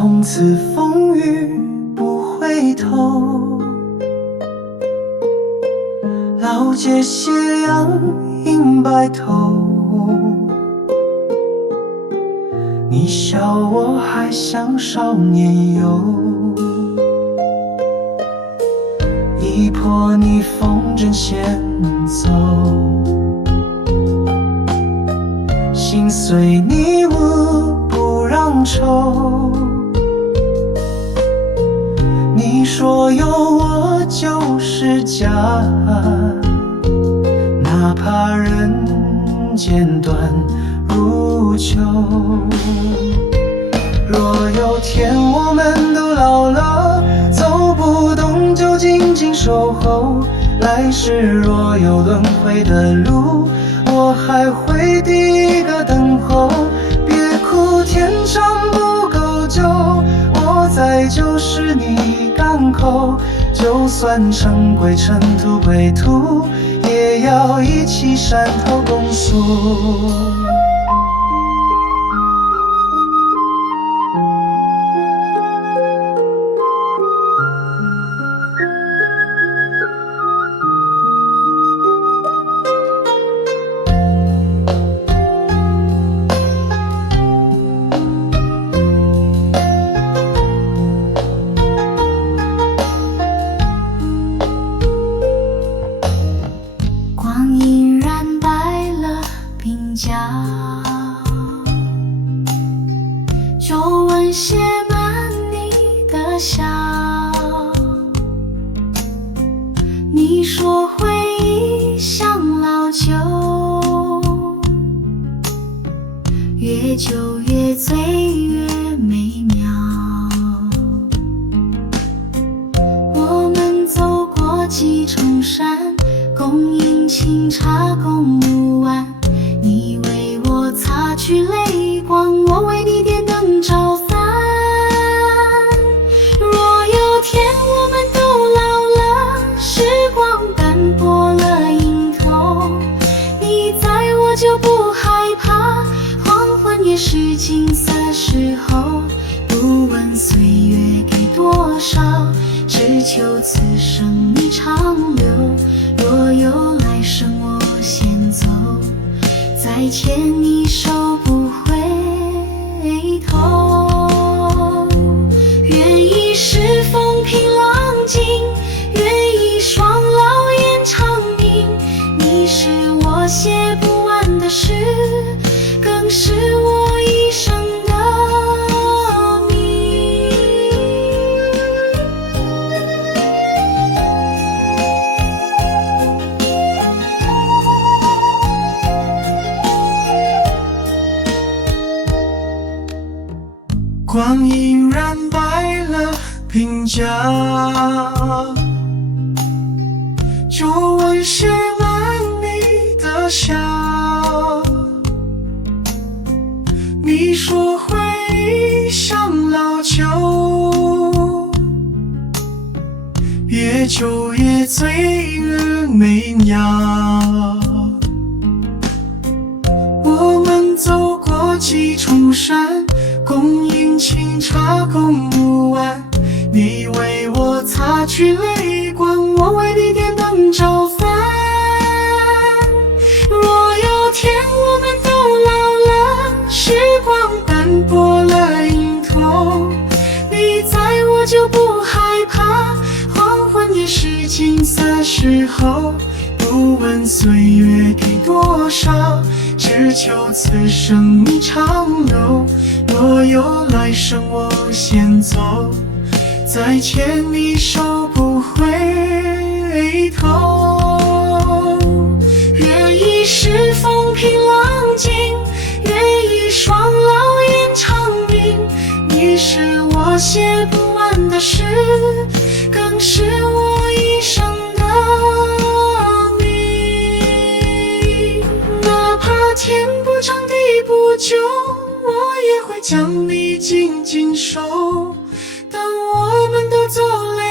从此风雨不回头。老街斜阳映白头，你笑我还像少年游。一波逆风正先走，心碎你无不让愁。你说有我就是家，哪怕人间短如秋。若有天我们都老了，走不动就静静守候。来世若有轮回的路，我还会第一个等候。别哭，天长不够久，我在就是你港口。就算尘归尘，土归土，也要一起山头共诉。皱纹写满你的笑，你说回忆像老酒，越久越醉越美妙。我们走过几重山，共饮清茶共午晚，你为我擦去泪光，我为你点灯照饭。若有天我们都老了，时光淡薄了影头，你在我就不害怕，黄昏也是金色时候。不问岁月给多少，只求此生你长留。若有来生我先走，再牵你手不回头。愿一世风平浪静，愿一双老眼长明。你是我写不完的诗，更是我一生的谜。光阴染白了鬓角，皱纹写满你的笑。你说回忆像老酒，越久越醉越美妙。我们走过几重山，共饮清茶共午晚，你为我擦去泪光，我为你点灯照饭。若有天我们都老了，时光淡薄了影头，你在我就不害怕，黄昏也是金色时候。不问岁月给多少，只求此生你长留。若有来生我先走，再牵你手不回头。愿一世风平浪静，愿一双老眼长明。你是我写不完的诗，更是我一生的谜。哪怕天不长地不久，我也会将你紧紧守。当我们都走累